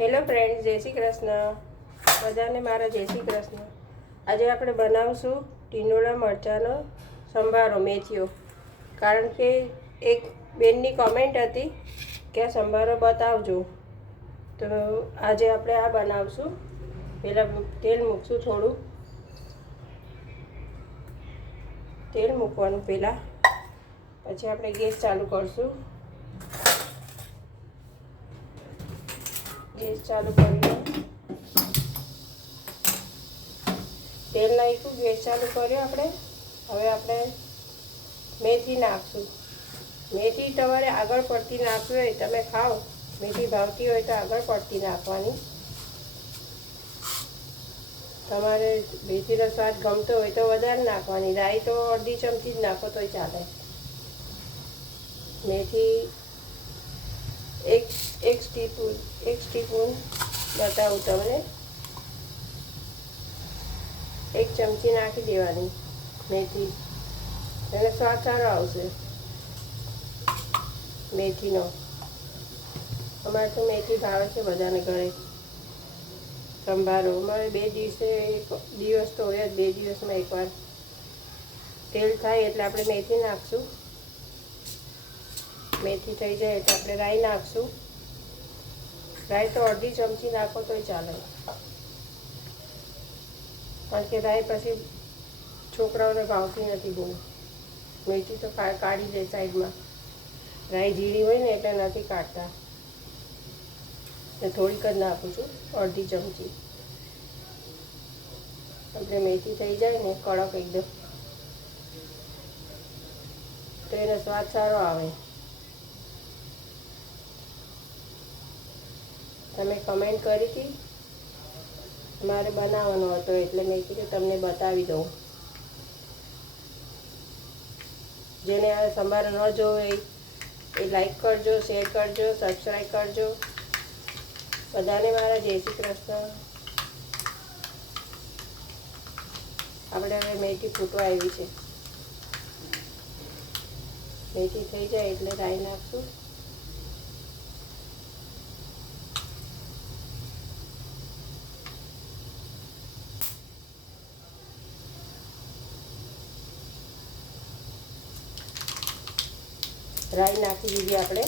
Hello friends, જય શ્રી કૃષ્ણ. બધાને મારા જય શ્રી કૃષ્ણ. આજે આપણે બનાવશું ટીંડોળા મરચાંનો સંભારો મેથીઓ. કારણ કે એક બેનની કોમેન્ટ હતી કે આ સંભારો બતાવજો, તો આજે આપણે આ બનાવશું. પહેલાં તેલ મૂકશું, થોડું તેલ મૂકવાનું પહેલાં, પછી આપણે ગેસ ચાલુ કરશું. ગેસ ચાલુ કરીને તેલ નાખ્યું, ગેસ ચાલુ કર્યો આપણે. હવે આપણે મેથી નાખશું. મેથી તમારે આગળ પડતી નાખવી હોય, તમે ખાઓ મેથી ભાવતી હોય તો આગળ પડતી નાખવાની. તમારે મેથીનો સ્વાદ ગમતો હોય તો વધારે નાખવાની. રાઈ તો અડધી ચમચી જ નાખો તોય ચાલે. મેથી એક સ્ટીપૂન બતાવું તમને. એક ચમચી નાખી દેવાની મેથી, એને સ્વાદ સારો આવશે મેથીનો. અમારે તો મેથી ભાવે છે બધાને ઘરે. સંભારો અમારે દિવસ તો હોય જ, 2 દિવસમાં એકવાર. તેલ થાય એટલે આપણે મેથી નાખશું. મેથી થઈ જાય એટલે આપણે રાઈ નાખશું. રાઈ તો અડધી ચમચી નાખો તોય ચાલે, કારણ કે રાઈ પછી છોકરાઓને ભાવતી નથી બહુ. મેથી તો કાઢી દે સાઈડમાં. રાઈ જીરી હોય ને એટલે નથી કાઢતા. થોડીક જ નાખું છું, અડધી ચમચી. આપણે મેથી થઈ જાય ને કડક એકદમ, તો એનો સ્વાદ સારો આવે. તમે કમેન્ટ કરી હતી, મારે બનાવવાનો હતો એટલે મેં કીધું તમને બતાવી દઉં. જેને આ સંભારો ન જોવે એ લાઈક કરજો, શેર કરજો, સબસ્ક્રાઈબ કરજો. બધાને મારા જય શ્રી કૃષ્ણ. આપણે હવે મેથી ફૂટવા આવી છે. મેથી થઈ જાય એટલે રાઈ નાખશું. રાઈ નાખી દીધી આપણે.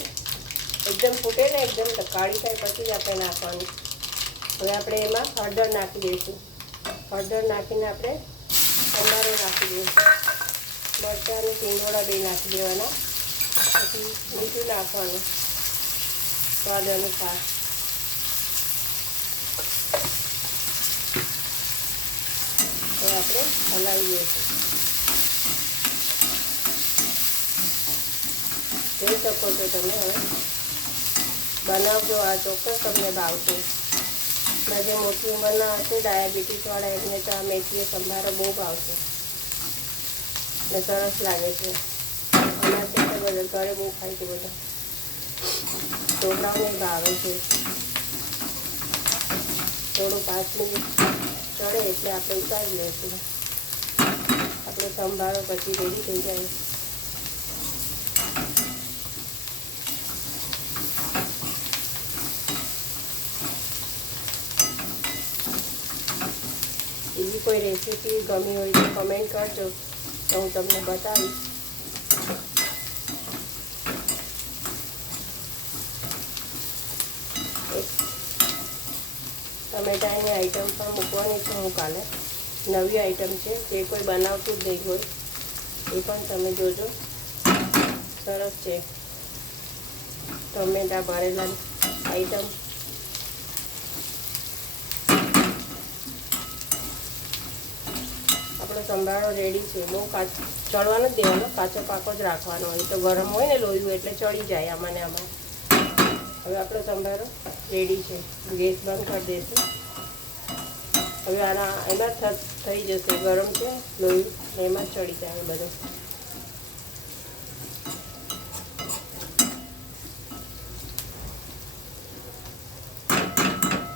એકદમ ફૂટે ને, એકદમ કાળી થાય પછી જ આપણે નાખવાનું. હવે આપણે એમાં હળદર નાખી દઈશું. હળદર નાખીને આપણે સંભારો નાખી દઈશું. મરચાં અને ટીંડોળા બે નાખી દેવાના. પછી મીઠું નાખવાનું સ્વાદ અનુસાર. હવે આપણે હલાવી દઈશું. જોઈ શકો છો તમે. હવે બનાવજો, આ ચોક્કસ તમને ભાવશે. જે મોટી ઉંમરના હશે ડાયાબિટીસવાળા, એમને તો આ મેથીનો સંભારો બહુ ભાવશે ને સરસ લાગે છે. અમારે ત્યાં બધા ઘરે બહુ ખાય છે બધા. છોકરાઓને ભાવે છે. થોડું 5 મિનિટ ચડે એટલે આપણે ઉતારી લઈશું. આપણો સંભારો પછી રેડી થઈ જાય. બીજી કોઈ રેસીપી ગમી હોય તો કમેન્ટ કરજો, તો હું તમને બતાવીશ. ટમેટાની આઈટમ પણ મૂકવાની છે હું કાલે. નવી આઈટમ છે, જે કોઈ બનાવતું જ નહીં હોય એ પણ તમે જોજો. સરસ છે ટમેટા ભરેલા આઈટમ. આપણો સંભારો રેડી છે. બહુ ચડવાનો જ દેવાનો, કાચો પાકો જ રાખવાનો. એ તો ગરમ હોય ને લોહી એટલે ચડી જાય આમાં ને આમાં. હવે આપણો સંભારો રેડી છે. ગેસ બંધ કરી દઈશું. હવે એમાં થઈ જશે. ગરમ છે લોહી, એમાં ચડી જાય બધું.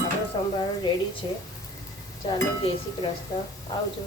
આપણો સંભારો રેડી છે. ચાલો, જય શ્રી કૃષ્ણ. આવજો.